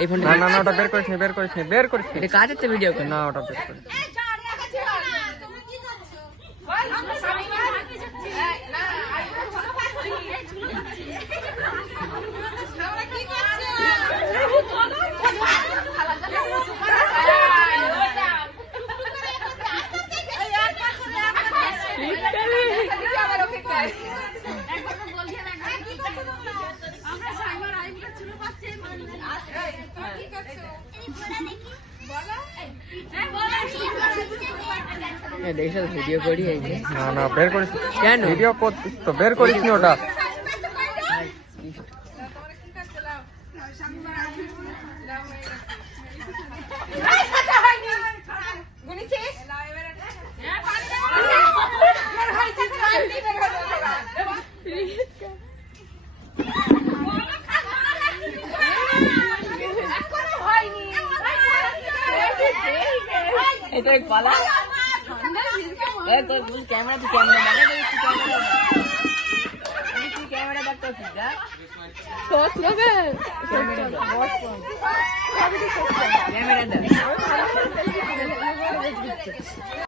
এই ফোন না ওটা বের করিস এটা কাজ হচ্ছে ভিডিও করে না ওটা বের করিস ভিডিও করি না বের করিস কেন ভিডিও তো বের করিস নি ওটা পালা ক্যামেরা দেখতে